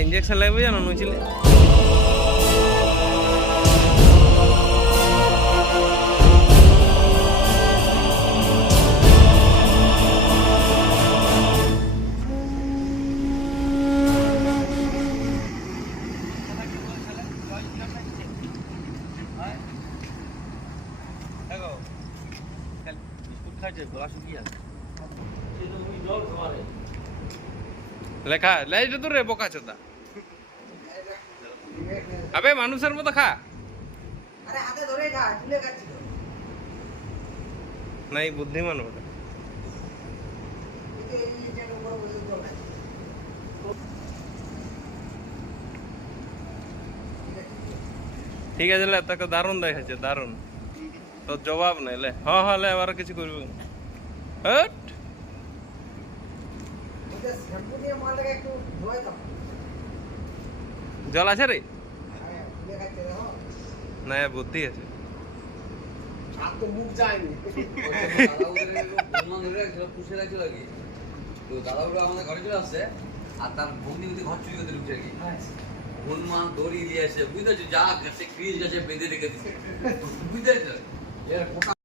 injection লাগবে জানো নুচিলে লেখা লাইট তো রে বোকা চোদা আবে মানুষের মতো খা আরে হাতে ধরে খা তুলে খাচ্ছি তো নাই বুদ্ধিমান ওটা ঠিক আছে লে তোকে দারুণ দেখাচ্ছে দারুণ তোর জবাব নাই লে হ্যাঁ হ্যাঁ লে আবার কিছু করবি হট শ্যাম্পু দিয়ে মালটাকে একটু ধোয়াই দাও জল আছে রে হ্যাঁ তুলে খাচ্ছে দেখো না বুদ্ধি আছে আর তো মুখ যায়নি পুষে রাখছিল আর কি তো দাদাগুলো আমাদের ঘরে চলে আসছে আর তার বন্দি ঘর চুরি করতে ঢুকছে আর কি হনুমান দড়ি নিয়ে আসে বুঝতে পারছো যা সে ক্রিজ গাছে বেঁধে রেখে দিচ্ছে বুঝতে পারছো